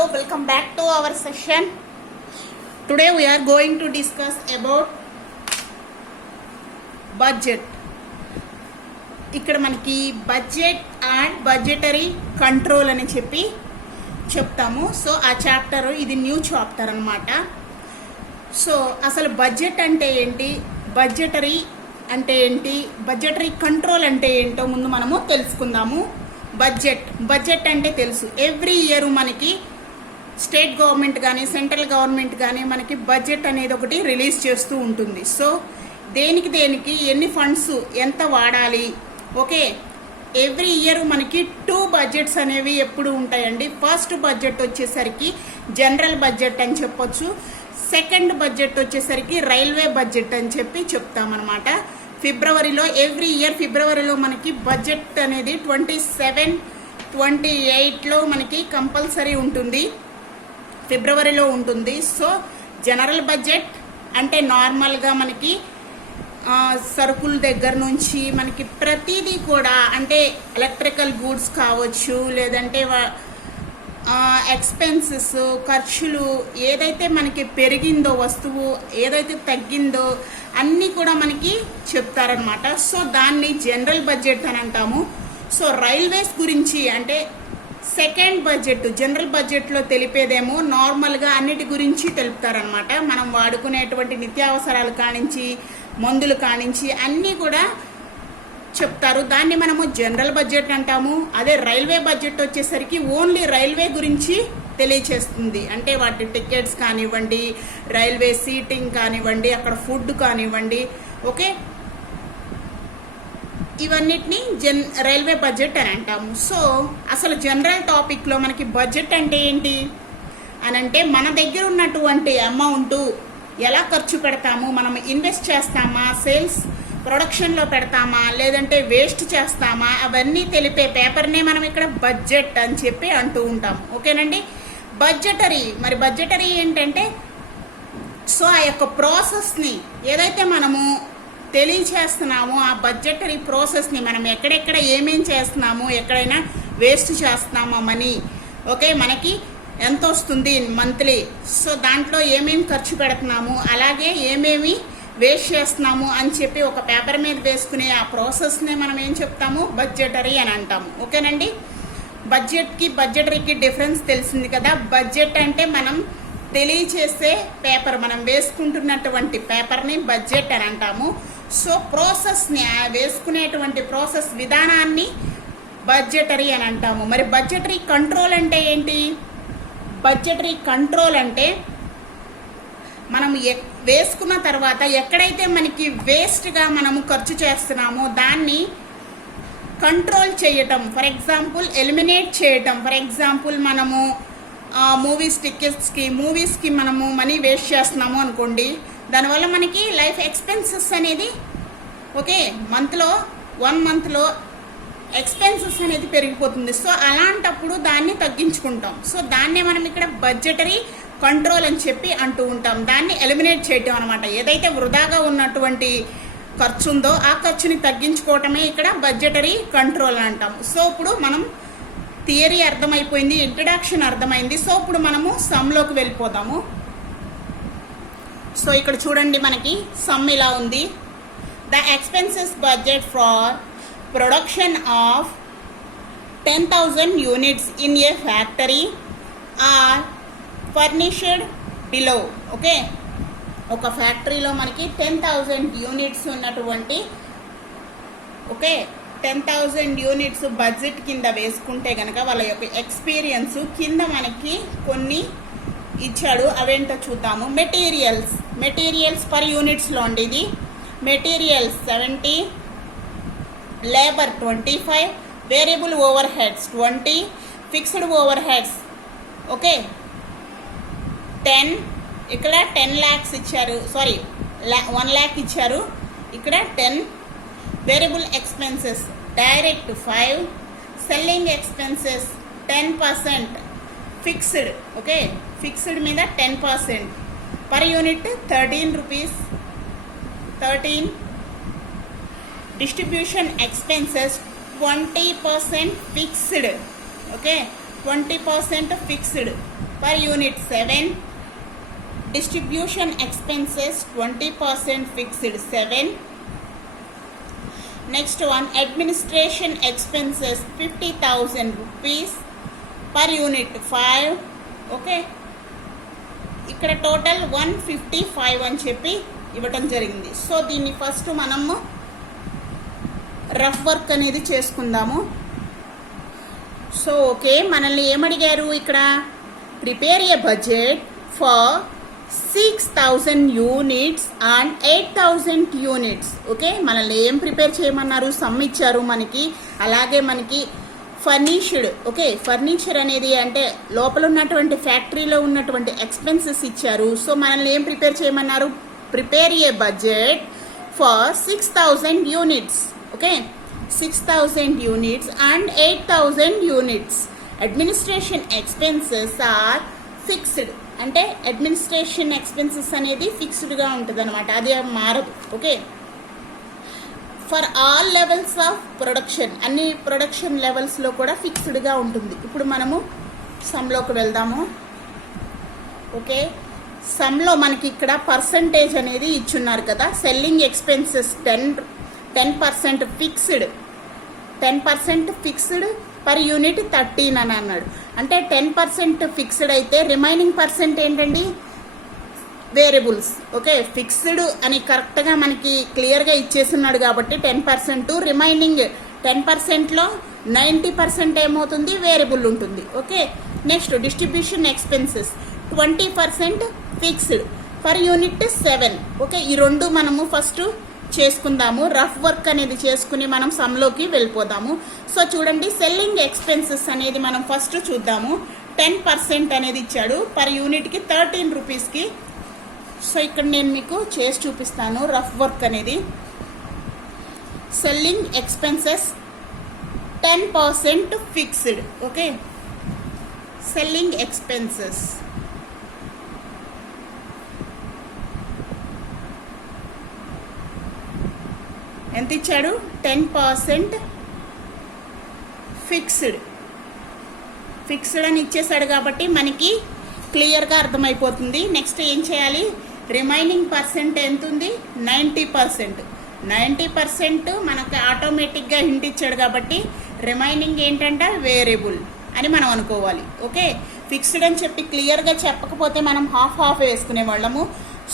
Hello, welcome back to our session. Today we are going to discuss about budget. ఇక్కడ మనకి budget and budgetary control అని చెప్తాము. So ఆ chapter ఇది new chapter అన్నమాట. So అసలు బడ్జెట్ అంటే ఏంటి, బడ్జెటరీ అంటే ఏంటి, బడ్జెటరీ కంట్రోల్ అంటే ఏంటో ముందు మనము తెలుసుకుందాము. బడ్జెట్ అంటే తెలుసు, ఎవ్రీ ఇయర్ మనకి స్టేట్ గవర్నమెంట్ కానీ సెంట్రల్ గవర్నమెంట్ కానీ మనకి బడ్జెట్ అనేది ఒకటి రిలీజ్ చేస్తూ ఉంటుంది. సో దేనికి ఎన్ని ఫండ్స్ ఎంత వాడాలి, ఓకే. ఎవ్రీ ఇయర్ మనకి 2 బడ్జెట్స్ అనేవి ఎప్పుడు ఉంటాయండి. ఫస్ట్ బడ్జెట్ వచ్చేసరికి జనరల్ బడ్జెట్ అని చెప్పొచ్చు, సెకండ్ బడ్జెట్ వచ్చేసరికి రైల్వే బడ్జెట్ అని చెప్తామన్నమాట. ఫిబ్రవరిలో ఎవ్రీ ఇయర్ ఫిబ్రవరిలో మనకి బడ్జెట్ అనేది 27, 28లో మనకి కంపల్సరీ ఉంటుంది, ఫిబ్రవరిలో ఉంటుంది. సో జనరల్ బడ్జెట్ అంటే నార్మల్గా మనకి సరుకుల దగ్గర నుంచి మనకి ప్రతిదీ కూడా, అంటే ఎలక్ట్రికల్ గూడ్స్ కావచ్చు, లేదంటే ఎక్స్పెన్సెస్ ఖర్చులు ఏదైతే మనకి పెరిగిందో, వస్తువు ఏదైతే తగ్గిందో అన్నీ కూడా మనకి చెప్తారనమాట. సో దాన్ని జనరల్ బడ్జెట్ అని అంటాము. సో రైల్వేస్ గురించి అంటే సెకండ్ బడ్జెట్, జనరల్ బడ్జెట్లో తెలిపేదేమో నార్మల్గా అన్నిటి గురించి తెలుపుతారనమాట. మనం వాడుకునేటువంటి నిత్యావసరాలు కానించి మందులు కానించి అన్నీ కూడా చెప్తారు. దాన్ని మనము జనరల్ బడ్జెట్ అంటాము. అదే రైల్వే బడ్జెట్ వచ్చేసరికి ఓన్లీ రైల్వే గురించి తెలియచేస్తుంది. అంటే వాటి టికెట్స్ కానివ్వండి, రైల్వే సీటింగ్ కానివ్వండి, అక్కడ ఫుడ్ కానివ్వండి, ఓకే, ఇవన్నిటిని రైల్వే బడ్జెట్ అని అంటాము. సో అసలు జనరల్ టాపిక్లో మనకి బడ్జెట్ అంటే ఏంటి అని అంటే, మన దగ్గర ఉన్నటువంటి అమౌంట్ ఎలా ఖర్చు పెడతాము, మనం ఇన్వెస్ట్ చేస్తామా, సేల్స్ ప్రొడక్షన్లో పెడతామా, లేదంటే వేస్ట్ చేస్తామా, అవన్నీ తెలిపే పేపర్నే మనం ఇక్కడ బడ్జెట్ అని అంటూ ఉంటాం, ఓకేనండి. మరి బడ్జెటరీ ఏంటంటే, సో ఆ యొక్క ప్రాసెస్ని ఏదైతే మనము తెలియచేస్తున్నామో ఆ బడ్జెటరీ ప్రాసెస్ని మనం ఎక్కడెక్కడ ఏమేం చేస్తున్నాము, ఎక్కడైనా వేస్ట్ చేస్తున్నామా మనీ, ఓకే, మనకి ఎంత వస్తుంది మంత్లీ, సో దాంట్లో ఏమేమి ఖర్చు పెడుతున్నాము, అలాగే ఏమేమి వేస్ట్ చేస్తున్నాము అని ఒక పేపర్ మీద వేసుకునే ఆ ప్రాసెస్నే మనం ఏం చెప్తాము, బడ్జెటరీ అని అంటాము, ఓకేనండి. బడ్జెట్కి బడ్జెటరీకి డిఫరెన్స్ తెలిసింది కదా. బడ్జెట్ అంటే మనం తెలియచేసే పేపర్, మనం వేసుకుంటున్నటువంటి పేపర్ని బడ్జెట్ అని అంటాము. సో ప్రాసెస్ని, వేసుకునేటువంటి ప్రాసెస్ విధానాన్ని బడ్జెటరీ అని అంటాము. మరి బడ్జెటరీ కంట్రోల్ అంటే ఏంటి? బడ్జెటరీ కంట్రోల్ అంటే మనం వేసుకున్న తర్వాత ఎక్కడైతే మనకి వేస్ట్గా మనము ఖర్చు చేస్తున్నామో దాన్ని కంట్రోల్ చేయటం, ఫర్ ఎగ్జాంపుల్ ఎలిమినేట్ చేయటం. ఫర్ ఎగ్జాంపుల్ మనము మూవీస్కి మనము మనీ వేస్ట్ చేస్తున్నాము అనుకోండి, దానివల్ల మనకి లైఫ్ ఎక్స్పెన్సెస్ అనేది, ఓకే, 1 మంత్లో ఎక్స్పెన్సెస్ అనేది పెరిగిపోతుంది. సో అలాంటప్పుడు దాన్ని తగ్గించుకుంటాం. సో దాన్నే మనం ఇక్కడ బడ్జెటరీ కంట్రోల్ అని అంటూ ఉంటాం. దాన్ని ఎలిమినేట్ చేయటం అనమాట. ఏదైతే వృధాగా ఉన్నటువంటి ఖర్చు ఉందో ఆ ఖర్చుని తగ్గించుకోవటమే ఇక్కడ బడ్జెటరీ కంట్రోల్ అని అంటాం. సో ఇప్పుడు మనం థియరీ అర్థమైపోయింది, ఇంట్రడక్షన్ అర్థమైంది. సో ఇప్పుడు మనము సమ్లోకి వెళ్ళిపోదాము. సో ఇక్కడ చూడండి, మనకి సమ్ ఇలా ఉంది. The expenses budget for production of 10,000 units in a factory are furnished below, okay. ఒక ఫ్యాక్టరీలో మనకి 10,000 యూనిట్స్ ఉన్నటువంటి, ఓకే, 10,000 యూనిట్స్ బడ్జెట్ కింద వేసుకుంటే కనుక వాళ్ళ యొక్క ఎక్స్పీరియన్స్ కింద మనకి కొన్ని ఇచ్చాడు. అవేంటో చూద్దాము. మెటీరియల్స్ పర్ యూనిట్స్లో అండి. ఇది materials 70, labour 25, variable over heads 20, fixed over heads, okay, 10. ఇక్కడ 10 lakhs ఇచ్చారు, సారీ 1 lakh ఇచ్చారు. ఇక్కడ 10. Variable expenses direct 5, selling expenses 10%, fixed, okay, fixed మీద 10%, per unit 13 rupees, 13. Distribution expenses 20% fixed, okay, 20% fixed. per unit 7. Distribution expenses 20% fixed 7. Next one, administration expenses 50,000 rupees per unit 5. Okay, ఇక్కడ total 155 అని చెప్పి ఇవ్వటం జరిగింది. So దీన్ని first మనము rough work అనేది చేసుకుందాము. సో ఓకే, మనల్ని ఏమడిగారు ఇక్కడ, prepare a budget for 6,000 units and 8,000 units. Okay, మనల్ని ఏం ప్రిపేర్ చేయమన్నారు, సమ్ ఇచ్చారు మనకి, అలాగే మనకి ఫర్నిష్డ్. ఓకే, ఫర్నిచర్ అనేది అంటే లోపల ఉన్నటువంటి ఫ్యాక్టరీలో ఉన్నటువంటి ఎక్స్పెన్సెస్ ఇచ్చారు. సో మనల్ని ఏం ప్రిపేర్ చేయమన్నారు, prepare a budget for 6,000 units. Okay, 6,000 units and 8,000 units. Administration expenses are fixed. అంటే అడ్మినిస్ట్రేషన్ ఎక్స్పెన్సెస్ అనేది ఫిక్స్డ్గా ఉంటుంది అనమాట, అది మారదు. Okay, for all levels of production, అన్ని ప్రొడక్షన్ లెవెల్స్లో కూడా ఫిక్స్డ్గా ఉంటుంది. ఇప్పుడు మనము సమ్లోకి వెళ్దాము. ఓకే, సమ్లో మనకి ఇక్కడ పర్సంటేజ్ అనేది ఇచ్చున్నారు కదా. Selling expenses 10% fixed, 10% fixed per unit 13 అని అన్నాడు. అంటే 10% ఫిక్స్డ్ అయితే రిమైనింగ్ పర్సెంట్ ఏంటండి, వేరియబుల్స్. ఓకే, ఫిక్స్డ్ అని కరెక్ట్గా మనకి క్లియర్గా ఇచ్చేస్తున్నాడు కాబట్టి 10%, రిమైనింగ్ 10%లో 90% ఏమవుతుంది, వేరియబుల్ ఉంటుంది. Okay, next distribution expenses 20% fixed per unit 7. Okay, ఈ రెండు మనము ఫస్ట్ చేసుకుందాము. రఫ్ వర్క్ అనేది చేసుకుని మనం సమ్లోకి వెళ్ళిపోదాము. సో చూడండి, సెల్లింగ్ ఎక్స్పెన్సెస్ అనేది మనం ఫస్ట్ చూద్దాము. 10% అనేది ఇచ్చాడు పర్ యూనిట్కి 13 రూపీస్కి. సో ఇక్కడ నేను మీకు చేసి చూపిస్తాను రఫ్ వర్క్ అనేది. Selling expenses 10% fixed. Okay, selling expenses ఎంత ఇచ్చాడు, 10% ఫిక్స్డ్ అని ఇచ్చేసాడు కాబట్టి మనకి క్లియర్గా అర్థమైపోతుంది. నెక్స్ట్ ఏం చేయాలి, రిమైనింగ్ పర్సెంట్ ఎంత ఉంది, 90%. 90% మనకి ఆటోమేటిక్గా హింట్ ఇచ్చాడు కాబట్టి రిమైనింగ్ ఏంటంటే వేరియబుల్ అని మనం అనుకోవాలి. ఓకే, ఫిక్స్డ్ అని చెప్పి క్లియర్గా చెప్పకపోతే మనం హాఫ్ వేసుకునే వాళ్ళము.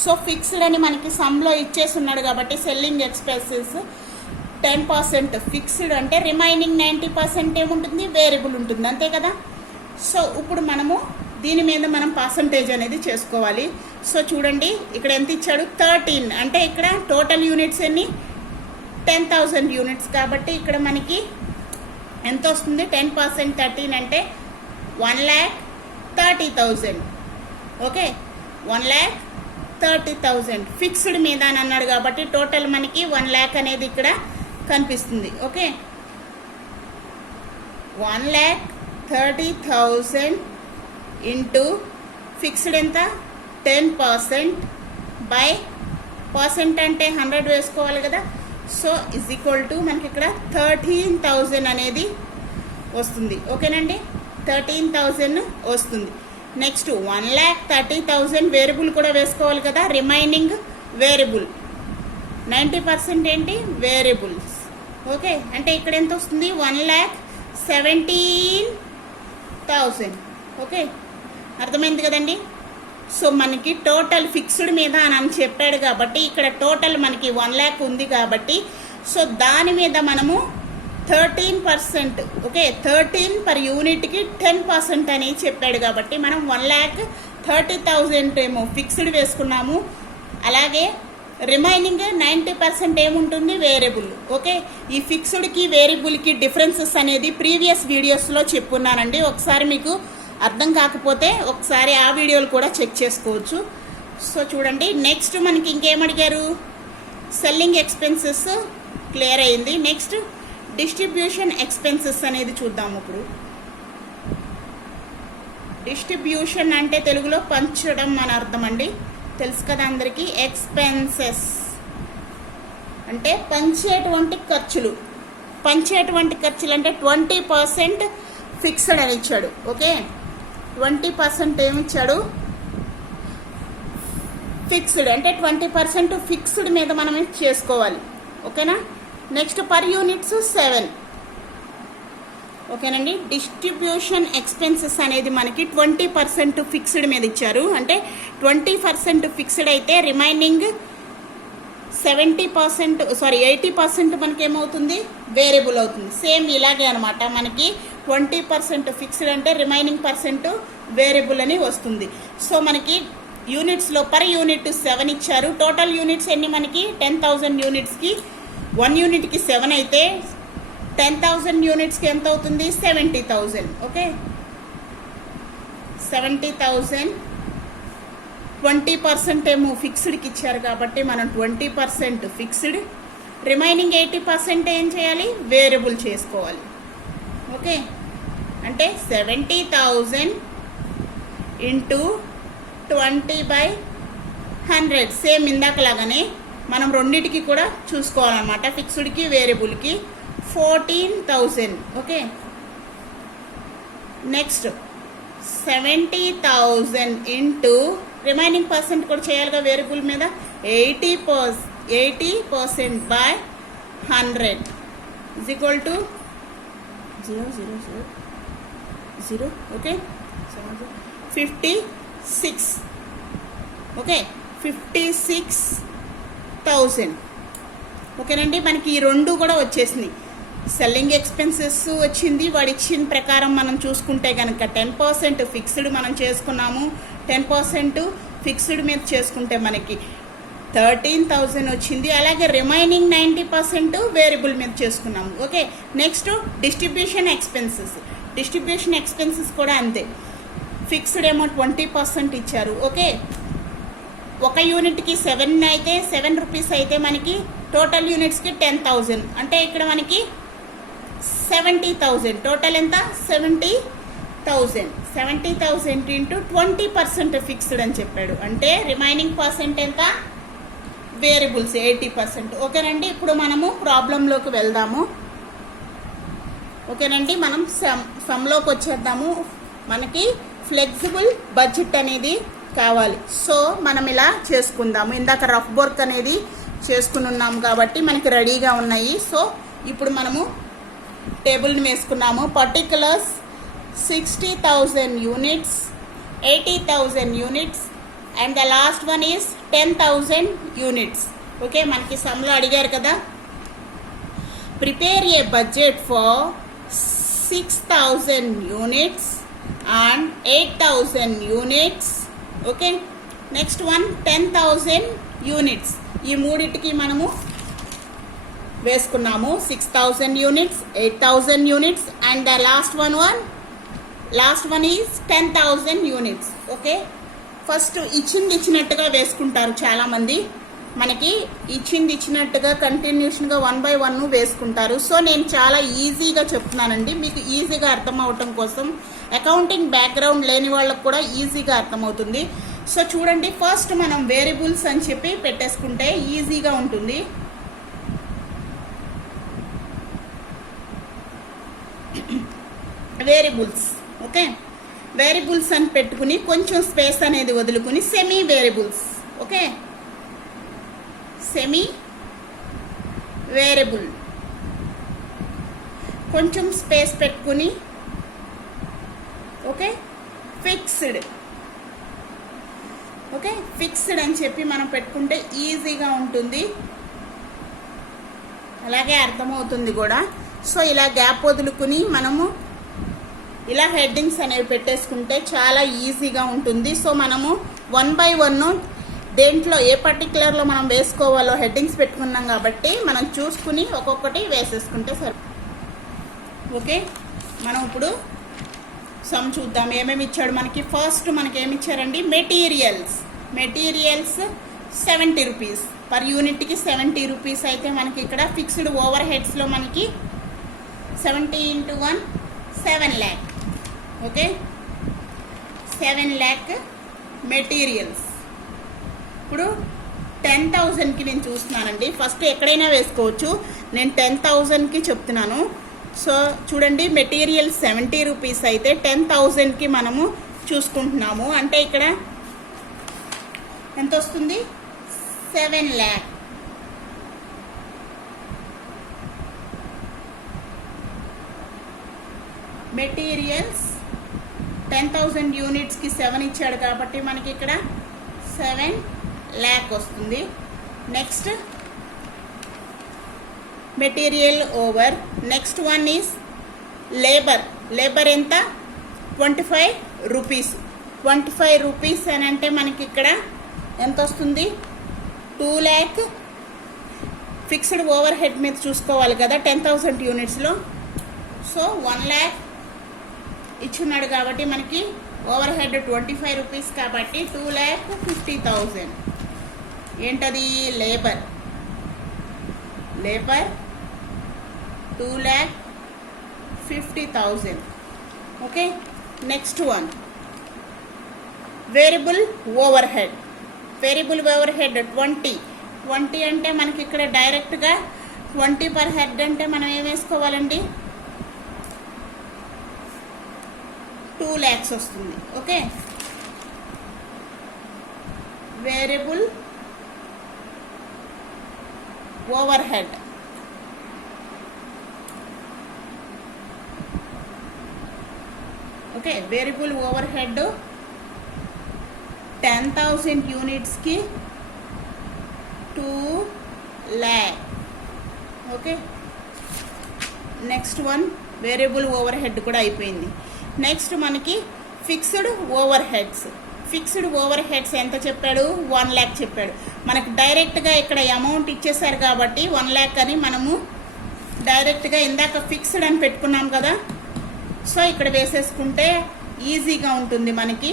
సో ఫిక్స్డ్ అని మనకి సమ్లో ఇచ్చేస్తున్నాడు కాబట్టి సెల్లింగ్ ఎక్స్పెన్సెస్ 10% ఫిక్స్డ్ అంటే రిమైనింగ్ 90% ఏముంటుంది, వేరియబుల్ ఉంటుంది, అంతే కదా. సో ఇప్పుడు మనము దీని మీద మనం పర్సంటేజ్ అనేది చేసుకోవాలి. సో చూడండి, ఇక్కడ ఎంత ఇచ్చాడు, 13. అంటే ఇక్కడ టోటల్ యూనిట్స్ ఎన్ని, 10,000 యూనిట్స్ కాబట్టి ఇక్కడ మనకి ఎంత వస్తుంది, 10% 13 అంటే 1,30,000. ఓకే, 1,30,000 ఫిక్స్డ్ మీద అని అన్నాడు కాబట్టి టోటల్ మనకి 1 lakh అనేది ఇక్కడ కనిపిస్తుంది. ఓకే, 1,30,000 ఇంటూ ఫిక్స్డ్ ఎంత, 10% బై పర్సెంట్ అంటే 100 వేసుకోవాలి కదా. సో ఈజ్ ఈక్వల్ టు మనకి ఇక్కడ 13,000 అనేది వస్తుంది. ఓకేనండి, 13,000 వస్తుంది. నెక్స్ట్ 1,30,000 వేరియబుల్ కూడా వేసుకోవాలి కదా, రిమైనింగ్ వేరియబుల్, 90% ఏంటి, వేరియబుల్స్. ఓకే, అంటే ఇక్కడ ఎంత వస్తుంది, 1,17,000. ఓకే, అర్థమైంది కదండి. సో మనకి టోటల్ ఫిక్స్డ్ మీద అని చెప్పాడు కాబట్టి ఇక్కడ టోటల్ మనకి 1 lakh ఉంది కాబట్టి సో దాని మీద మనము 13%. ఓకే, 13 పర్ యూనిట్కి 10% అని చెప్పాడు కాబట్టి మనం 1,30,000 ఏమో ఫిక్స్డ్ వేసుకున్నాము. అలాగే రిమైనింగ్ 90% ఏముంటుంది, వేరియబుల్. ఓకే, ఈ ఫిక్స్డ్కి వేరియబుల్కి డిఫరెన్సెస్ అనేది ప్రీవియస్ వీడియోస్లో చెప్పున్నానండి. ఒకసారి మీకు అర్థం కాకపోతే ఒకసారి ఆ వీడియోలు కూడా చెక్ చేసుకోవచ్చు. సో చూడండి, నెక్స్ట్ మనకి ఇంకేమడిగారు, సెల్లింగ్ ఎక్స్పెన్సెస్ క్లియర్ అయింది. నెక్స్ట్ డిస్ట్రిబ్యూషన్ ఎక్స్పెన్సెస్ అనేది చూద్దాము. ఇప్పుడు డిస్ట్రిబ్యూషన్ అంటే తెలుగులో పంచడం అని అర్థం అండి, తెలుసు కదా అందరికీ. ఎక్స్పెన్సెస్ అంటే పంచేటువంటి ఖర్చులు. పంచేటువంటి ఖర్చులు అంటే 20% ఫిక్స్డ్ అని ఇచ్చాడు. ఓకే, 20% ఏమిచ్చాడు, ఫిక్స్డ్. అంటే 20% ఫిక్స్డ్ మీద మనం చేసుకోవాలి. ఓకేనా. Next per units 7. ఓకేనండి. డిస్ట్రిబ్యూషన్ ఎక్స్పెన్సెస్ అనేది మనకి 20% ఫిక్స్డ్ మీద ఇచ్చారు. అంటే 20% ఫిక్స్డ్ అయితే రిమైనింగ్ 80% మనకి ఏమవుతుంది, వేరియబుల్ అవుతుంది. సేమ్ ఇలాగే అనమాట. మనకి 20% ఫిక్స్డ్ అంటే రిమైనింగ్ పర్సెంట్ వేరియబుల్ అని వస్తుంది. సో మనకి యూనిట్స్లో పర్ యూనిట్ 7 ఇచ్చారు. టోటల్ యూనిట్స్ ఎన్ని మనకి 10,000 యూనిట్స్కి 1 యూనిట్కి 7 అయితే 10,000 యూనిట్స్కి ఎంత అవుతుంది, 70,000. ఓకే, 70,000. 20% ఏమో ఫిక్స్డ్కి ఇచ్చారు కాబట్టి మనం 20% ఫిక్స్డ్, రిమైనింగ్ 80% ఏం చేయాలి, వేరియబుల్ చేసుకోవాలి. ఓకే, అంటే 70,000 ఇంటూ 20/100. సేమ్ ఇందాకలాగానే మనం రెండింటికి కూడా చూసుకోవాలన్నమాట, ఫిక్స్డ్కి వేరియబుల్కి. 14,000. Okay, next 70,000 into remaining percent కూడా చేయాలిగా వేరియబుల్ మీద, 80%/100 is equal to 0. Okay, 56. Okay, 56,000. ఓకేనండి. మనకి ఈ రెండు కూడా వచ్చేసినాయి. సెల్లింగ్ ఎక్స్పెన్సెస్ వచ్చింది, వాడు ఇచ్చిన ప్రకారం మనం చూసుకుంటే కనుక 10% ఫిక్స్డ్ మనం చేసుకున్నాము. 10% ఫిక్స్డ్ మీద చేసుకుంటే మనకి 13,000 వచ్చింది. అలాగే రిమైనింగ్ 90% వేరియబుల్ మీద చేసుకున్నాము. ఓకే, నెక్స్ట్ డిస్ట్రిబ్యూషన్ ఎక్స్పెన్సెస్ కూడా అంతే. ఫిక్స్డ్ ఏమో 20% ఇచ్చారు. ఓకే, ఒక యూనిట్కి 7 అయితే 7 రూపీస్ అయితే మనకి టోటల్ యూనిట్స్కి 10,000. అంటే ఇక్కడ మనకి 70,000. టోటల్ ఎంత, 70,000. 70,000 ఇంటూ 20% ఫిక్స్డ్ అని చెప్పాడు. అంటే రిమైనింగ్ పర్సెంట్ ఎంత, వేరియబుల్స్ 80%. ఓకేనండి. ఇప్పుడు మనము ప్రాబ్లంలోకి వెళ్దాము. ఓకేనండి, మనం సమ్లోకి వచ్చేద్దాము. మనకి ఫ్లెక్సిబుల్ బడ్జెట్ అనేది కావాలి. సో మనం ఇలా చేసుకుందాము. ఇందాక రఫ్ వర్క్ అనేది చేసుకుని ఉన్నాము కాబట్టి మనకి రెడీగా ఉన్నాయి. సో ఇప్పుడు మనము టేబుల్ని వేసుకున్నాము. Particulars 60,000 units, 80,000 units and the last one is 10,000 units. Okay, మనకి సమ్లో అడిగారు కదా. Prepare a budget for 6,000 units and 8,000 units. Okay, next one 10,000 units. ఈ మూడింటికి మనము వేసుకున్నాము. 6,000 units, 8,000 units and the last one is 10,000 units. Okay, first ఇచ్చినట్టుగా వేసుకుంటారు చాలామంది. మనకి ఇచ్చినట్టుగా కంటిన్యూషన్గా 1 by 1 వేసుకుంటారు. సో నేను చాలా ఈజీగా చెప్తున్నానండి, మీకు ఈజీగా అర్థం అవటం కోసం. అకౌంటింగ్ బ్యాక్గ్రౌండ్ లేని వాళ్ళకు కూడా ఈజీగా అర్థమవుతుంది. సో చూడండి, ఫస్ట్ మనం వేరియబుల్స్ అని చెప్పి పెట్టేసుకుంటే ఈజీగా ఉంటుంది. వేరియబుల్స్. ఓకే, వేరియబుల్స్ అని పెట్టుకుని కొంచెం స్పేస్ అనేది వదులుకుని semi variables. Okay, semi variable కొంచెం స్పేస్ పెట్టుకుని. Okay, fixed. ఓకే, ఫిక్స్డ్ అని చెప్పి మనం పెట్టుకుంటే ఈజీగా ఉంటుంది, అలాగే అర్థమవుతుంది కూడా. సో ఇలా గ్యాప్ వదులుకుని మనము ఇలా హెడ్డింగ్స్ అనేవి పెట్టేసుకుంటే చాలా ఈజీగా ఉంటుంది. సో మనము 1 by 1 దేంట్లో ఏ పర్టికులర్లో మనం వేసుకోవాలో హెడ్డింగ్స్ పెట్టుకున్నాం కాబట్టి మనం చూసుకుని ఒక్కొక్కటి వేసేసుకుంటే సరే. ఓకే, మనం ఇప్పుడు సమ్ చూద్దాం. ఏమేమి ఇచ్చాడు మనకి. ఫస్ట్ మనకి ఏమి ఇచ్చారండి, మెటీరియల్స్ 70 రూపీస్ పర్ యూనిట్కి 70 రూపీస్ అయితే మనకి ఇక్కడ ఫిక్స్డ్ ఓవర్ హెడ్స్లో మనకి 70 into 1 7 lakh. Okay, 7 lakh materials. ఇప్పుడు 10,000కి నేను చూస్తున్నానండి. ఫస్ట్ ఎక్కడైనా వేసుకోవచ్చు, నేను 10,000కి చెప్తున్నాను. సో చూడండి, మెటీరియల్ 70 రూపీస్ అయితే 10,000కి మనము చూసుకుంటున్నాము. అంటే ఇక్కడ ఎంత వస్తుంది? 7 lakh. మెటీరియల్స్ 10,000 యూనిట్స్కి 7 ఇచ్చాడు కాబట్టి మనకి ఇక్కడ 7 lakh వస్తుంది. Next material over. Next one is labour. Labour ఎంత? 25 రూపీస్. 25 రూపీస్ అని అంటే మనకి ఇక్కడ ఎంత వస్తుంది? 2 lakh. ఫిక్స్డ్ ఓవర్ హెడ్ మీద చూసుకోవాలి కదా 10,000 యూనిట్స్లో. సో 1 lakh ఇచ్చున్నాడు కాబట్టి మనకి ఓవర్ హెడ్ 25 రూపీస్ కాబట్టి 2,50,000. ఏంటది? Labour. Labour 2,50,000. Okay. Next one variable over head. Variable over head 20 అంటే మనకి ఇక్కడ డైరెక్ట్గా 20 పర్ హెడ్ అంటే మనం ఏం వేసుకోవాలండి? 2 lakhs వస్తుంది. Okay. Variable over head okay. Variable over head 10,000 యూనిట్స్కి 2 lakh. Okay. Next one variable over head కూడా అయిపోయింది. నెక్స్ట్ మనకి fixed over heads. Fixed over heads ఎంత చెప్పాడు? 1 lakh చెప్పాడు. మనకు డైరెక్ట్గా ఇక్కడ అమౌంట్ ఇచ్చేసారు కాబట్టి 1 lakh అని మనము డైరెక్ట్గా ఇందాక ఫిక్స్డ్ అని పెట్టుకున్నాం కదా, సో ఇక్కడ వేసేసుకుంటే ఈజీగా ఉంటుంది మనకి.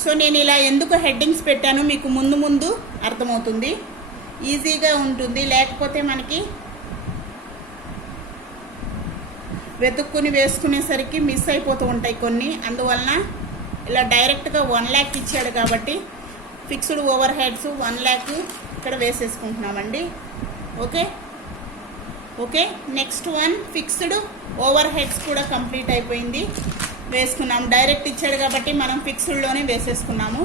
సో నేను ఇలా ఎందుకు హెడ్డింగ్స్ పెట్టాను మీకు ముందు ముందు అర్థమవుతుంది, ఈజీగా ఉంటుంది. లేకపోతే మనకి వెతుక్కుని వేసుకునేసరికి మిస్ అయిపోతూ ఉంటాయి కొన్ని. అందువలన ఇలా డైరెక్ట్గా 1 lakh ఇచ్చాడు కాబట్టి ఫిక్స్డ్ ఓవర్ హెడ్స్ 1 lakh ఇక్కడ వేసేసుకుంటున్నామండి. Okay. Okay. Next one fixed overheads కూడా కంప్లీట్ అయిపోయింది, వేసుకున్నాము. డైరెక్ట్ ఇచ్చాడు కాబట్టి మనం ఫిక్స్డ్లోనే వేసేసుకున్నాము.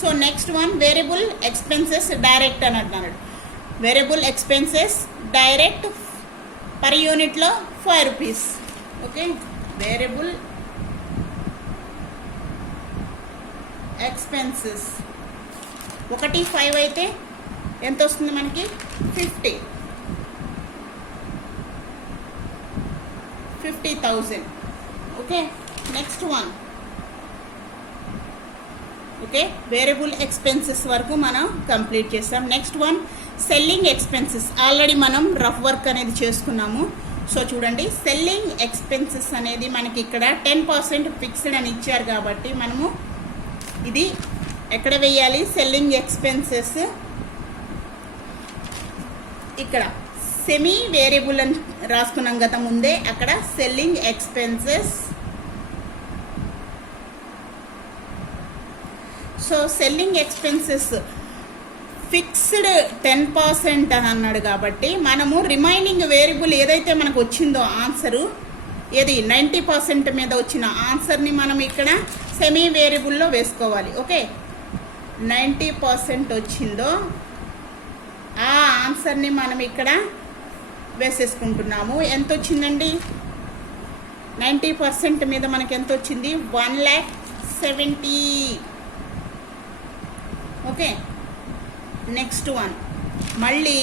So next one variable expenses direct అని అంటున్నాడు. వేరియబుల్ ఎక్స్పెన్సెస్ డైరెక్ట్ పర్ యూనిట్లో 5 రూపీస్. ఓకే. వేరియబుల్ ఎక్స్పెన్సెస్ 1.5 అయితే ఎంత వస్తుంది మనకి? 50,000. Okay. Next one okay. Variable expenses వరకు మనం కంప్లీట్ చేస్తాం. Next one selling expenses. Already మనం రఫ్ వర్క్ అనేది చేసుకున్నాము. సో చూడండి, సెల్లింగ్ ఎక్స్పెన్సెస్ అనేది మనకి ఇక్కడ 10% ఫిక్స్డ్ అని ఇచ్చారు కాబట్టి మనము ఇది ఎక్కడ వేయాలి? సెల్లింగ్ ఎక్స్పెన్సెస్ ఇక్కడ సెమీ వేరియబుల్ అని రాసుకున్నాం కదా ముందే, అక్కడ selling expenses. So selling expenses fixed 10% అని అన్నాడు కాబట్టి మనము రిమైనింగ్ వేరియబుల్ ఏదైతే మనకు వచ్చిందో ఆన్సరు, ఏది 90% మీద వచ్చిన ఆన్సర్ని మనం ఇక్కడ సెమీ వేరియబుల్లో వేసుకోవాలి. ఓకే. 90% వచ్చిందో ఆ ఆన్సర్ని మనం ఇక్కడ వేసేసుకుంటున్నాము. ఎంత వచ్చిందండి? 90% మీద మనకి ఎంత వచ్చింది? 1,70,000. ఓకే. నెక్స్ట్ వన్ మళ్ళీ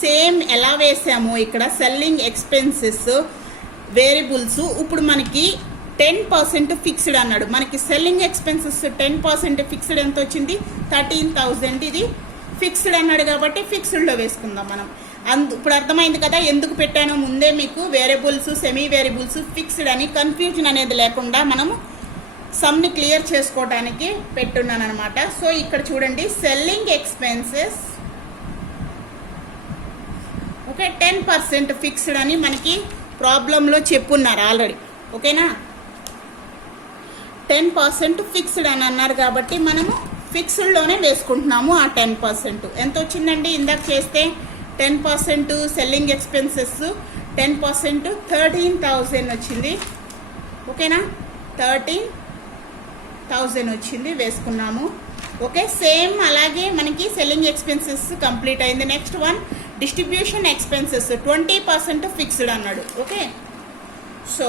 సేమ్ ఎలా వేసామో ఇక్కడ సెల్లింగ్ ఎక్స్పెన్సెస్ వేరియబుల్స్ ఇప్పుడు మనకి 10% ఫిక్స్డ్ అన్నాడు. మనకి సెల్లింగ్ ఎక్స్పెన్సెస్ 10% ఫిక్స్డ్ ఎంత వచ్చింది? 13,000. ఇది ఫిక్స్డ్ అన్నాడు కాబట్టి ఫిక్స్డ్లో వేసుకుందాం మనం. ఇప్పుడు అర్థమైంది కదా ఎందుకు పెట్టానో ముందే మీకు. వేరియబుల్స్ సెమీ వేరియబుల్స్ ఫిక్స్డ్ అని కన్ఫ్యూజన్ అనేది లేకుండా మనము సమ్ని క్లియర్ చేసుకోవడానికి పెట్టున్నాను అనమాట. సో ఇక్కడ చూడండి సెల్లింగ్ ఎక్స్పెన్సెస్ ఓకే 10% ఫిక్స్డ్ అని మనకి ప్రాబ్లంలో చెప్పున్నారు ఆల్రెడీ. ఓకేనా? 10% ఫిక్స్డ్ అని అన్నారు కాబట్టి మనము ఫిక్స్డ్లోనే వేసుకుంటున్నాము. ఆ 10% ఎంత వచ్చిందండి? ఇందాక చేస్తే 10% సెల్లింగ్ ఎక్స్పెన్సెస్ 10% 13,000 వచ్చింది. ఓకేనా? 13,000 1000 వచ్చింది, వేసుకున్నాము. ఓకే, సేమ్ అలాగే మనకి సెల్లింగ్ ఎక్స్పెన్సెస్ కంప్లీట్ అయింది. Next one distribution expenses 20% fixed అన్నాడు. Okay, so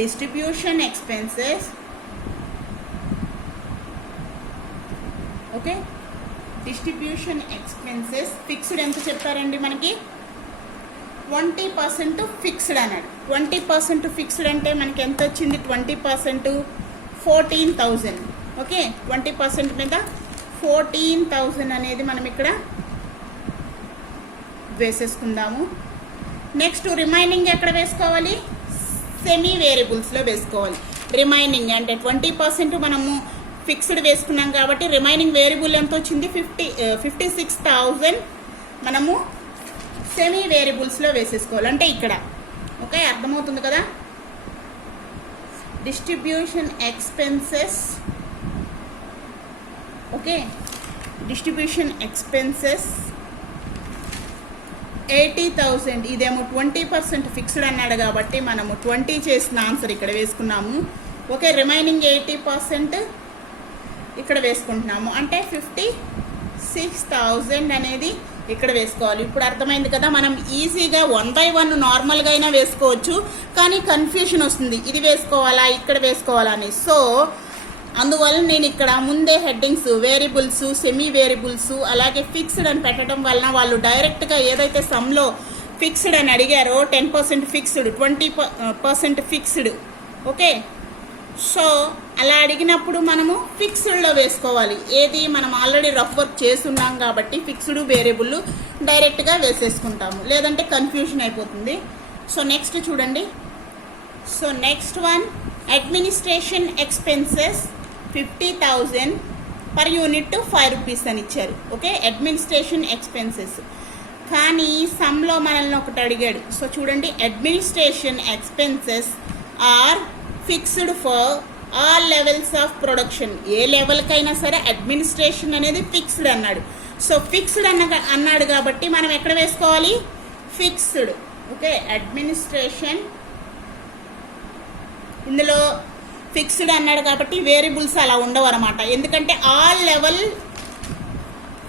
distribution expenses, okay, distribution expenses fixed ఎంత చెప్పారండి మనకి? 20% ఫిక్స్డ్ అన్నాడు. 20% ఫిక్స్డ్ అంటే మనకి ఎంత వచ్చింది? 20% 14,000. ఓకే, 20% మీద 14,000 అనేది మనం ఇక్కడ వేసేసుకుందాము. నెక్స్ట్ రిమైనింగ్ ఎక్కడ వేసుకోవాలి? సెమీ వేరియబుల్స్లో వేసుకోవాలి. రిమైనింగ్ అంటే 20% మనము ఫిక్స్డ్ వేసుకున్నాం కాబట్టి రిమైనింగ్ వేరియబుల్ ఎంత వచ్చింది? 56,000 మనము సెమీ వేరియబుల్స్లో వేసేసుకోవాలి. అంటే ఇక్కడ ఓకే, అర్థమవుతుంది కదా? Distribution expenses, okay, distribution expenses 80,000. ఇదేమో 20% ఫిక్స్డ్ అన్నాడు కాబట్టి మనము 20 చేసిన ఆన్సర్ ఇక్కడ వేసుకున్నాము. ఓకే, రిమైనింగ్ 80% ఇక్కడ వేసుకుంటున్నాము. అంటే 56,000 అనేది ఇక్కడ వేసుకోవాలి. ఇప్పుడు అర్థమైంది కదా? మనం ఈజీగా 1 by 1 నార్మల్గా అయినా వేసుకోవచ్చు, కానీ కన్ఫ్యూషన్ వస్తుంది, ఇది వేసుకోవాలా ఇక్కడ వేసుకోవాలా అని. సో అందువల్ల నేను ఇక్కడ ముందే హెడ్డింగ్స్ వేరియబుల్స్, సెమీ వేరియబుల్స్, అలాగే ఫిక్స్డ్ అని పెట్టడం వలన వాళ్ళు డైరెక్ట్గా ఏదైతే సమ్లో ఫిక్స్డ్ అని అడిగారో 10% ఫిక్స్డ్, 20% ఫిక్స్డ్. ఓకే, సో అలా అడిగినప్పుడు మనము ఫిక్స్డ్లో వేసుకోవాలి. ఏది మనం ఆల్రెడీ రఫ్ వర్క్ చేస్తున్నాం కాబట్టి ఫిక్స్డ్ వేరియబుల్ డైరెక్ట్గా వేసేసుకుంటాము, లేదంటే కన్ఫ్యూషన్ అయిపోతుంది. సో నెక్స్ట్ చూడండి. So next one administration expenses 50,000 per unit 5 rupees అని ఇచ్చారు. Okay, administration expenses. కానీ సమ్లో మనల్ని ఒకటి అడిగాడు. సో చూడండి, administration expenses are fixed for all levels of production. ఏ లెవెల్కైనా సరే అడ్మినిస్ట్రేషన్ అనేది ఫిక్స్డ్ అన్నాడు. సో ఫిక్స్డ్ అన్నాడు కాబట్టి మనం ఎక్కడ వేసుకోవాలి? ఫిక్స్డ్. ఓకే, అడ్మినిస్ట్రేషన్, ఇందులో ఫిక్స్డ్ అన్నాడు కాబట్టి వేరియబుల్స్ అలా ఉండవు అనమాట. ఎందుకంటే ఆల్ లెవెల్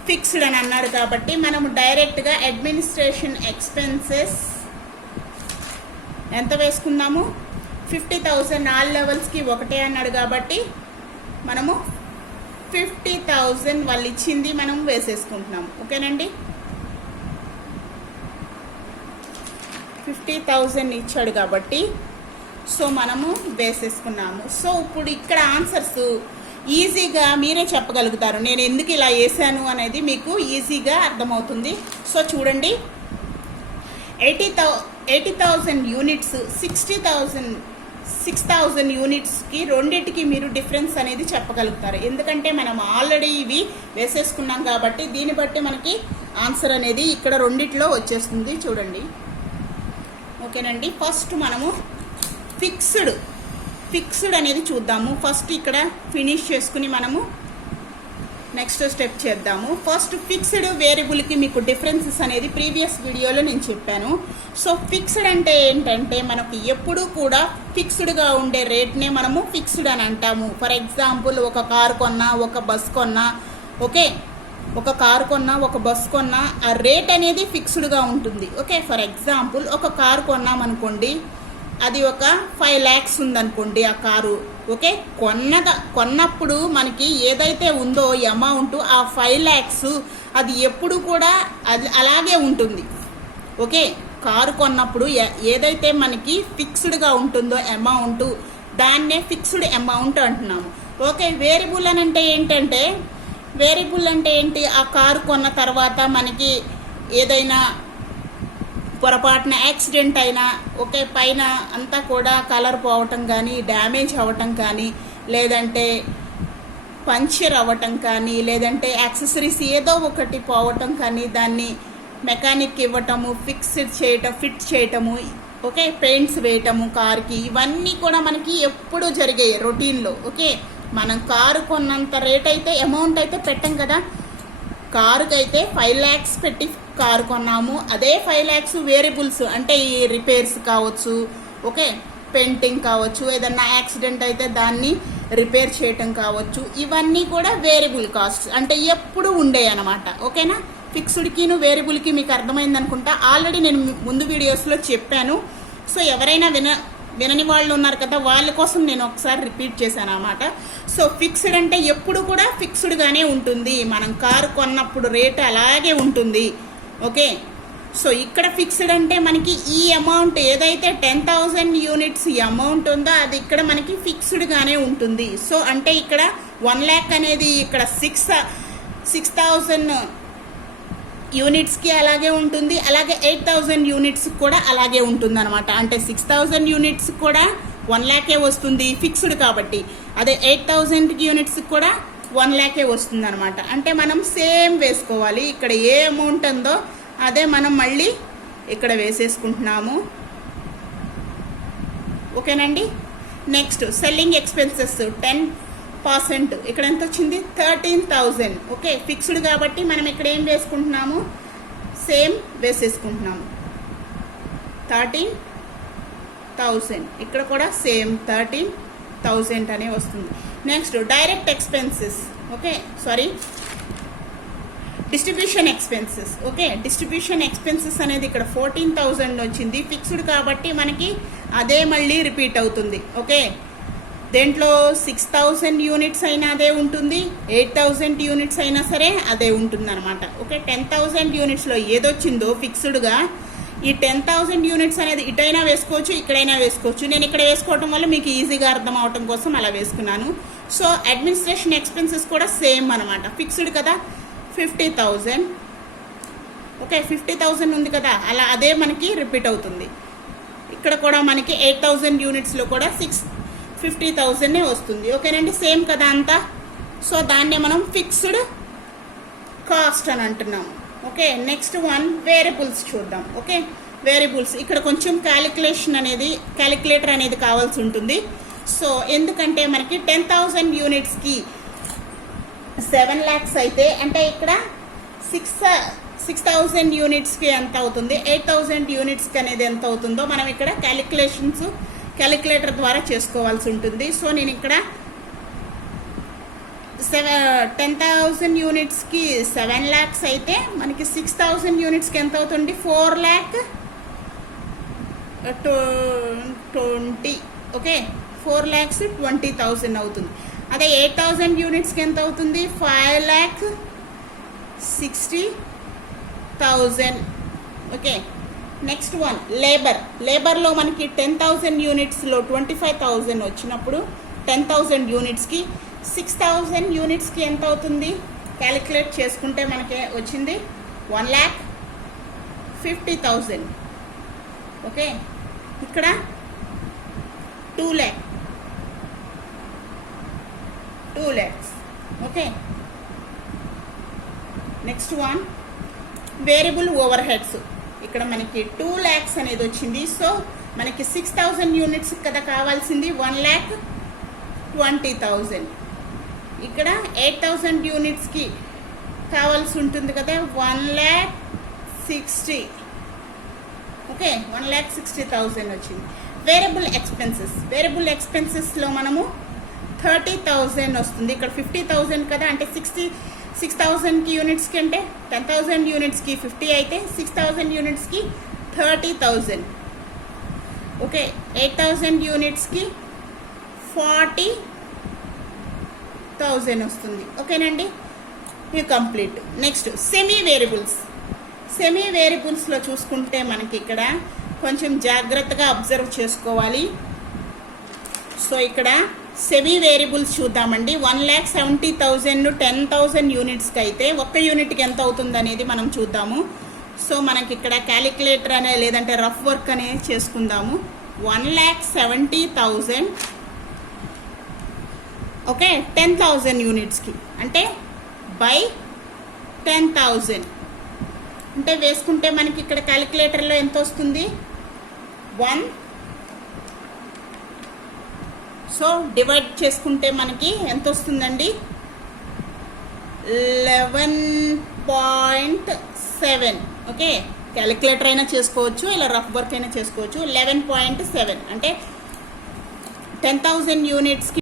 ఫిక్స్డ్ అని అన్నాడు కాబట్టి మనము డైరెక్ట్గా అడ్మినిస్ట్రేషన్ ఎక్స్పెన్సెస్ ఎంత వేసుకుందాము? 50,000. ఆల్ లెవెల్స్కి ఒకటే అన్నాడు కాబట్టి మనము 50,000 వాళ్ళు ఇచ్చింది మనం వేసేసుకుంటున్నాము. ఓకేనండి, 50,000 ఇచ్చాడు కాబట్టి సో మనము వేసేసుకున్నాము. సో ఇప్పుడు ఇక్కడ ఆన్సర్స్ ఈజీగా మీరే చెప్పగలుగుతారు. నేను ఎందుకు ఇలా వేసాను అనేది మీకు ఈజీగా అర్థమవుతుంది. సో చూడండి, 80,000 యూనిట్స్, 6,000 యూనిట్స్కి రెండింటికి మీరు డిఫరెన్స్ అనేది చెప్పగలుగుతారు. ఎందుకంటే మనం ఆల్రెడీ ఇవి వేసేసుకున్నాం కాబట్టి దీన్ని బట్టి మనకి ఆన్సర్ అనేది ఇక్కడ రెండిట్లో వచ్చేస్తుంది. చూడండి, ఓకేనండి. ఫస్ట్ మనము ఫిక్స్డ్ అనేది చూద్దాము. ఫస్ట్ ఇక్కడ ఫినిష్ చేసుకుని మనము నెక్స్ట్ స్టెప్ చేద్దాము. ఫస్ట్ ఫిక్స్డ్ వేరియబుల్కి మీకు డిఫరెన్సెస్ అనేది ప్రీవియస్ వీడియోలో నేను చెప్పాను. సో ఫిక్స్డ్ అంటే ఏంటంటే మనకు ఎప్పుడూ కూడా ఫిక్స్డ్గా ఉండే రేట్నే మనము ఫిక్స్డ్ అని అంటాము. ఫర్ ఎగ్జాంపుల్, ఒక కారు కొన్నా, ఒక బస్ కొన్నా, ఓకే, ఒక కారు కొన్నా, ఒక బస్ కొన్నా ఆ రేట్ అనేది ఫిక్స్డ్గా ఉంటుంది. ఓకే, ఫర్ ఎగ్జాంపుల్ ఒక కారు కొన్నామనుకోండి, అది ఒక 5 lakhs ఉందనుకోండి ఆ కారు. ఓకే, కొన్నప్పుడు మనకి ఏదైతే ఉందో అమౌంట్ ఆ 5 lakhs అది ఎప్పుడు కూడా అది అలాగే ఉంటుంది. ఓకే, కారు కొన్నప్పుడు ఏదైతే మనకి ఫిక్స్డ్గా ఉంటుందో అమౌంట్ దాన్నే ఫిక్స్డ్ అమౌంట్ అంటున్నాము. ఓకే, వేరియబుల్ అని అంటే ఏంటంటే, వేరియబుల్ అంటే ఏంటి? ఆ కారు కొన్న తర్వాత మనకి ఏదైనా పొరపాటున యాక్సిడెంట్ అయినా, ఓకే, పైన అంతా కూడా కలర్ పోవటం కానీ, డ్యామేజ్ అవ్వటం కానీ, లేదంటే పంచర్ అవ్వటం కానీ, లేదంటే యాక్సెసరీస్ ఏదో ఒకటి పోవటం కానీ, దాన్ని మెకానిక్ ఇవ్వటము, ఫిట్ చేయటము, ఓకే, పెయింట్స్ వేయటము కార్కి, ఇవన్నీ కూడా మనకి ఎప్పుడు జరిగాయి రొటీన్లో. ఓకే, మనం కారు కొన్నంత రేట్ అయితే అమౌంట్ అయితే పెట్టం కదా. కారుకి అయితే 5 lakhs పెట్టి కారు కొన్నాము. అదే 5 lakhs వేరియబుల్స్ అంటే ఈ రిపేర్స్ కావచ్చు, ఓకే, పెయింటింగ్ కావచ్చు, ఏదన్నా యాక్సిడెంట్ అయితే దాన్ని రిపేర్ చేయటం కావచ్చు, ఇవన్నీ కూడా వేరియబుల్ కాస్ట్ అంటే ఎప్పుడు ఉండే అనమాట. ఓకేనా, ఫిక్స్డ్కిను వేరియబుల్కి మీకు అర్థమైంది అనుకుంటా. ఆల్రెడీ నేను ముందు వీడియోస్లో చెప్పాను. సో ఎవరైనా వినని వాళ్ళు ఉన్నారు కదా, వాళ్ళ కోసం నేను ఒకసారి రిపీట్ చేశాను అన్నమాట. సో ఫిక్స్డ్ అంటే ఎప్పుడు కూడా ఫిక్స్డ్గానే ఉంటుంది. మనం కారు కొన్నప్పుడు రేటు అలాగే ఉంటుంది. ఓకే, సో ఇక్కడ ఫిక్స్డ్ అంటే మనకి ఈ అమౌంట్ ఏదైతే 10,000 యూనిట్స్ ఈ అమౌంట్ ఉందో అది ఇక్కడ మనకి ఫిక్స్డ్గానే ఉంటుంది. సో అంటే ఇక్కడ 1 lakh అనేది ఇక్కడ 6,000 యూనిట్స్కి అలాగే ఉంటుంది, అలాగే 8,000 యూనిట్స్ కూడా అలాగే ఉంటుంది అనమాట. అంటే 6,000 యూనిట్స్ కూడా 1 lakh వస్తుంది ఫిక్స్డ్ కాబట్టి, అదే 8,000 యూనిట్స్ కూడా 1 lakh వస్తుంది అనమాట. అంటే మనం సేమ్ వేసుకోవాలి. ఇక్కడ ఏ అమౌంట్ ఉందో అదే మనం మళ్ళీ ఇక్కడ వేసేసుకుంటున్నాము. ఓకేనండి. Next selling expenses 10%. ఇక్కడ ఎంత వచ్చింది? 13,000. ఓకే, ఫిక్స్డ్ కాబట్టి మనం ఇక్కడ ఏం వేసుకుంటున్నాము? సేమ్ వేసేసుకుంటున్నాము. 13,000. ఇక్కడ కూడా సేమ్ 13,000 అనే వస్తుంది. Next direct expenses. Okay, sorry, distribution expenses. Okay, distribution expenses అనేది ఇక్కడ 14,000 వచ్చింది. ఫిక్స్డ్ కాబట్టి మనకి అదే మళ్ళీ రిపీట్ అవుతుంది. ఓకే, దేంట్లో 6,000 యూనిట్స్ అయినా అదే ఉంటుంది, 8,000 యూనిట్స్ అయినా సరే అదే ఉంటుంది అనమాట. ఓకే, 10,000 యూనిట్స్లో ఏదొచ్చిందో ఫిక్స్డ్గా ఈ 10,000 యూనిట్స్ అనేది ఇటైనా వేసుకోవచ్చు, ఇక్కడైనా వేసుకోవచ్చు. నేను ఇక్కడ వేసుకోవటం వల్ల మీకు ఈజీగా అర్థం అవటం కోసం అలా వేసుకున్నాను. సో అడ్మినిస్ట్రేషన్ ఎక్స్పెన్సెస్ కూడా సేమ్ అనమాట. ఫిక్స్డ్ కదా, 50,000. ఓకే, 50,000 ఉంది కదా, అలా అదే మనకి రిపీట్ అవుతుంది. ఇక్కడ కూడా మనకి 8,000 యూనిట్స్లో కూడా 50,000 వస్తుంది. ఓకేనండి, సేమ్ కదా అంతా. సో దాన్నే మనం ఫిక్స్డ్ కాస్ట్ అని అంటున్నాము. ఓకే, నెక్స్ట్ వన్ వేరియబుల్స్ చూద్దాం. ఓకే, వేరియబుల్స్ ఇక్కడ కొంచెం క్యాలిక్యులేటర్ అనేది కావాల్సి ఉంటుంది. సో ఎందుకంటే మనకి 10,000 యూనిట్స్కి 7 lakhs అయితే అంటే ఇక్కడ 6,000 యూనిట్స్కి ఎంత అవుతుంది, 8,000 యూనిట్స్కి అనేది ఎంత అవుతుందో మనం ఇక్కడ క్యాలిక్యులేటర్ ద్వారా చేసుకోవాల్సి ఉంటుంది. సో నేను ఇక్కడ 10,000 యూనిట్స్కి 7 lakhs అయితే మనకి 6,000 యూనిట్స్కి ఎంత అవుతుంది? 4,20,000. ఓకే, 4,20,000 అవుతుంది. అదే 8,000 యూనిట్స్కి ఎంత అవుతుంది? 5,60,000. ఓకే, నెక్స్ట్ వన్ లేబర్లో మనకి 10,000 యూనిట్స్లో 25,000 వచ్చినప్పుడు 10,000 యూనిట్స్కి 6,000 యూనిట్స్కి ఎంత అవుతుంది? క్యాలిక్యులేట్ చేసుకుంటే మనకి వచ్చింది 1,50,000. ఓకే, ఇక్కడ 2 lakhs. Okay, next one variable over heads. ఇక్కడ మనకి 2 lakhs అనేది వచ్చింది. సో మనకి 6,000 యూనిట్స్ కదా కావాల్సింది, 1,20,000. ఇక్కడ 8,000 యూనిట్స్కి కావాల్సి ఉంటుంది కదా, 1,60,000. ఓకే, 1,60,000 వచ్చింది. వేరియబుల్ ఎక్స్పెన్సెస్లో మనము 30,000 వస్తుంది. ఇక్కడ 50,000 కదా, అంటే 6,000 యూనిట్స్కి అంటే 10,000 యూనిట్స్కి 50 అయితే 6,000 యూనిట్స్కి 30,000. ఓకే, 8,000 యూనిట్స్కి 40,000 వస్తుంది. ఓకేనండి, ఇది కంప్లీట్. నెక్స్ట్ సెమీ వేరియబుల్స్లో చూసుకుంటే మనకి ఇక్కడ కొంచెం జాగ్రత్తగా అబ్జర్వ్ చేసుకోవాలి. సో ఇక్కడ సెమీ వేరియబుల్స్ చూద్దామండి. 1,70,000 10,000 యూనిట్స్కి అయితే ఒక్క యూనిట్కి ఎంత అవుతుంది అనేది మనం చూద్దాము. సో మనకి ఇక్కడ క్యాలిక్యులేటర్ అనే లేదంటే రఫ్ వర్క్ అనే చేసుకుందాము. 1,70,000 ఓకే 10,000 యూనిట్స్కి అంటే బై 10,000 అంటే వేసుకుంటే మనకి ఇక్కడ క్యాలిక్యులేటర్లో ఎంత వస్తుంది? 1. సో డివైడ్ చేసుకుంటే మనకి ఎంత వస్తుందండి? 11.7. ఓకే, క్యాలిక్యులేటర్ అయినా చేసుకోవచ్చు, ఇలా రఫ్ వర్క్ అయినా చేసుకోవచ్చు. 11.7 అంటే 10,000 యూనిట్స్కి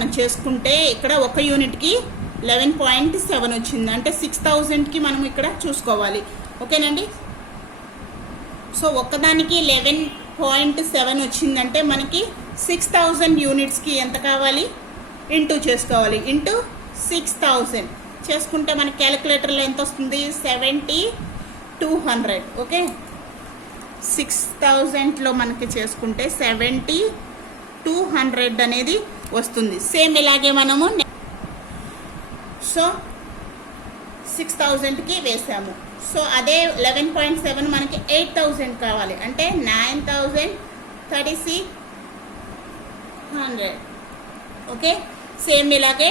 మనం చేసుకుంటే ఇక్కడ ఒక యూనిట్కి 11.7 వచ్చింది, అంటే 6,000కి మనం ఇక్కడ చూసుకోవాలి. ఓకేనండి. సో ఒక్కదానికి 11.7 వచ్చిందంటే మనకి 6,000 యూనిట్స్కి ఎంత కావాలి, ఇంటూ చేసుకోవాలి. ఇంటూ 6,000 చేసుకుంటే మనకి క్యాలిక్యులేటర్లో ఎంత వస్తుంది, 7,200. ఓకే, 6,000లో మనకి చేసుకుంటే 7,200 అనేది వస్తుంది. సేమ్ ఇలాగే మనము సో 6,000కి వేసాము. సో అదే 11.7 మనకి 8,000 కావాలి, అంటే 9,03600. ఓకే, సేమ్ ఇలాగే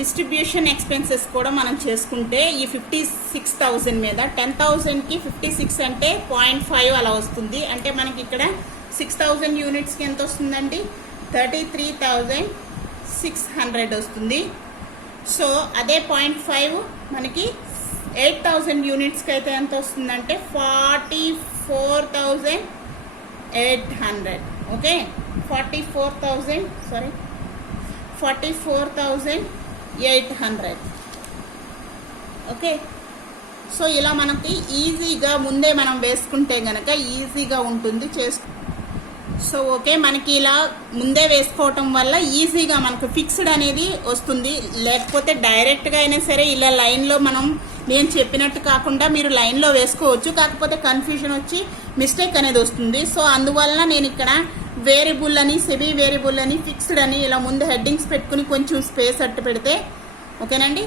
డిస్ట్రిబ్యూషన్ ఎక్స్పెన్సెస్ కూడా మనం చేసుకుంటే ఈ 56,000 మీద 10,000కి 56 అంటే 0.5 అలా వస్తుంది. అంటే మనకి ఇక్కడ 6,000 యూనిట్స్కి ఎంత వస్తుందండి, 33,600 వస్తుంది. సో అదే 0.5 మనకి 8,000 యూనిట్స్కి అయితే ఎంత వస్తుందంటే 44,800. ఓకే, 44,800. ఓకే, సో ఇలా మనకి ఈజీగా ముందే మనం వేసుకుంటే కనుక ఈజీగా ఉంటుంది సో ఓకే, మనకి ఇలా ముందే వేసుకోవటం వల్ల ఈజీగా మనకు ఫిక్స్డ్ అనేది వస్తుంది. లేకపోతే డైరెక్ట్గా అయినా సరే ఇలా లైన్లో మనం నేను చెప్పినట్టు కాకుండా మీరు లైన్లో వేసుకోవచ్చు, కాకపోతే కన్ఫ్యూజన్ వచ్చి మిస్టేక్ అనేది వస్తుంది. సో అందువల్ల నేను ఇక్కడ వేరియబుల్ అని, సెమీ వేరియబుల్ అని, ఫిక్స్డ్ అని ఇలా ముందు హెడ్డింగ్స్ పెట్టుకుని కొంచెం స్పేస్ అట్టు పెడితే, ఓకేనండి,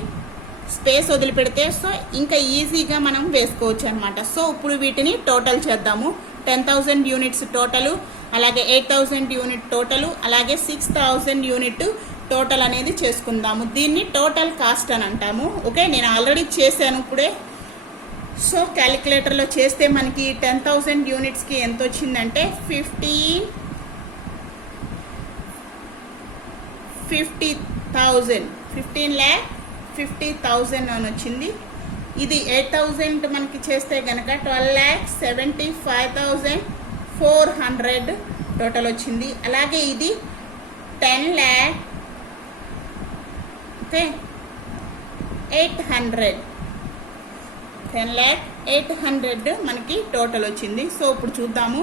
స్పేస్ వదిలిపెడితే సో ఇంకా ఈజీగా మనం వేసుకోవచ్చు అనమాట. సో ఇప్పుడు వీటిని టోటల్ చేద్దాము. 10,000 యూనిట్స్ టోటలు, అలాగే 8,000 యూనిట్ టోటలు, అలాగే 6,000 యూనిట్ టోటల్ అనేది చేసుకుందాము. దీన్ని టోటల్ కాస్ట్ అని అంటాము. ఓకే, నేను ఆల్రెడీ చేశాను ఇప్పుడే. సో క్యాలిక్యులేటర్లో చేస్తే మనకి 10,000 యూనిట్స్కి ఎంత వచ్చిందంటే 15,50,000 అని వచ్చింది. ఇది 8,000 మనకి చేస్తే కనుక 12,75,400 టోటల్ వచ్చింది. అలాగే ఇది 10,800 మనకి టోటల్ వచ్చింది. సో ఇప్పుడు చూద్దాము.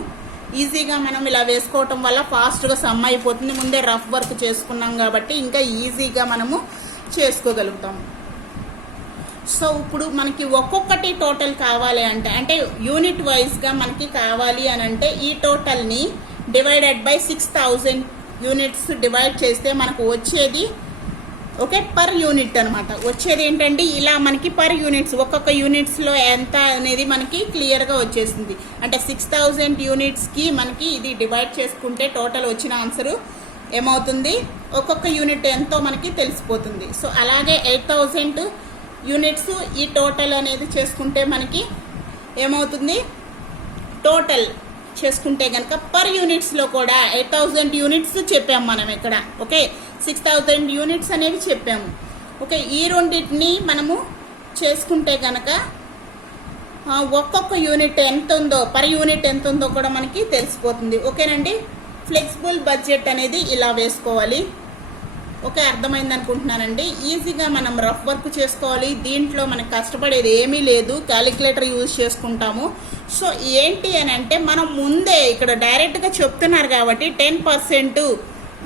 ఈజీగా మనం ఇలా వేసుకోవటం వల్ల ఫాస్ట్గా సమ్ అయిపోతుంది. ముందే రఫ్ వర్క్ చేసుకున్నాం కాబట్టి ఇంకా ఈజీగా మనము చేసుకోగలుగుతాము. సో ఇప్పుడు మనకి ఒక్కొక్కటి టోటల్ కావాలి అంటే యూనిట్ వైజ్గా మనకి కావాలి అని అంటే ఈ టోటల్ని డివైడెడ్ బై 6,000 యూనిట్స్ డివైడ్ చేస్తే మనకు వచ్చేది ఓకే పర్ యూనిట్ అనమాట. వచ్చేది ఏంటంటే ఇలా మనకి పర్ యూనిట్స్ ఒక్కొక్క యూనిట్స్లో ఎంత అనేది మనకి క్లియర్గా వచ్చేసింది. అంటే 6,000 యూనిట్స్కి మనకి ఇది డివైడ్ చేసుకుంటే టోటల్ వచ్చిన ఆన్సరు ఏమవుతుంది, ఒక్కొక్క యూనిట్ ఎంతో మనకి తెలిసిపోతుంది. సో అలాగే 8,000 యూనిట్స్ ఈ టోటల్ అనేది చేసుకుంటే మనకి ఏమవుతుంది, టోటల్ చేసుకుంటే కనుక పర్ యూనిట్స్లో కూడా 8,000 యూనిట్స్ చెప్పాము మనం ఇక్కడ. ఓకే, 6,000 యూనిట్స్ అనేవి చెప్పాము. ఓకే, ఈ రెండింటిని మనము చేసుకుంటే కనుక ఒక్కొక్క యూనిట్ ఎంత ఉందో, పర్ యూనిట్ ఎంత ఉందో కూడా మనకి తెలిసిపోతుంది. ఓకేనండి, ఫ్లెక్సిబుల్ బడ్జెట్ అనేది ఇలా వేసుకోవాలి. ఓకే, అర్థమైంది అనుకుంటున్నానండి. ఈజీగా మనం రఫ్ వర్క్ చేసుకోవాలి. దీంట్లో మనకు కష్టపడేది ఏమీ లేదు, క్యాలిక్యులేటర్ యూజ్ చేసుకుంటాము. సో ఏంటి అని అంటే మనం ముందే ఇక్కడ డైరెక్ట్గా చెప్తున్నారు కాబట్టి 10%,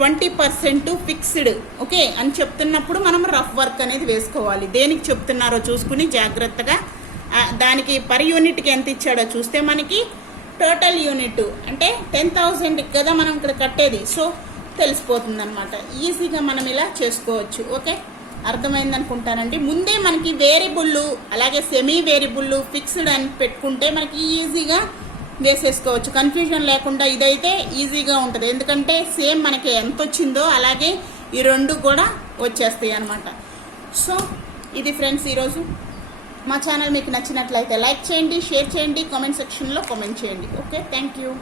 20% ఫిక్స్డ్ ఓకే అని చెప్తున్నప్పుడు మనం రఫ్ వర్క్ అనేది వేసుకోవాలి. దేనికి చెప్తున్నారో చూసుకుని జాగ్రత్తగా దానికి పర్ యూనిట్కి ఎంత ఇచ్చాడో చూస్తే మనకి టోటల్ యూనిట్ అంటే 10,000 కదా మనం ఇక్కడ కట్టేది. సో తెలిసిపోతుంది అనమాట. ఈజీగా మనం ఇలా చేసుకోవచ్చు. ఓకే, అర్థమైంది అనుకుంటానండి. ముందే మనకి వేరియబుల్ అలాగే సెమీ వేరియబుల్ ఫిక్స్డ్ అని పెట్టుకుంటే మనకి ఈజీగా వేసేసుకోవచ్చు, కన్ఫ్యూజన్ లేకుండా. ఇదైతే ఈజీగా ఉంటుంది, ఎందుకంటే సేమ్ మనకి ఎంత వచ్చిందో అలాగే ఈ రెండు కూడా వచ్చేస్తాయి అనమాట. సో ఇది ఫ్రెండ్స్ ఈరోజు మా ఛానల్ మీకు నచ్చినట్లయితే లైక్ చేయండి, షేర్ చేయండి, కామెంట్ సెక్షన్లో కామెంట్ చేయండి. Okay, thank you.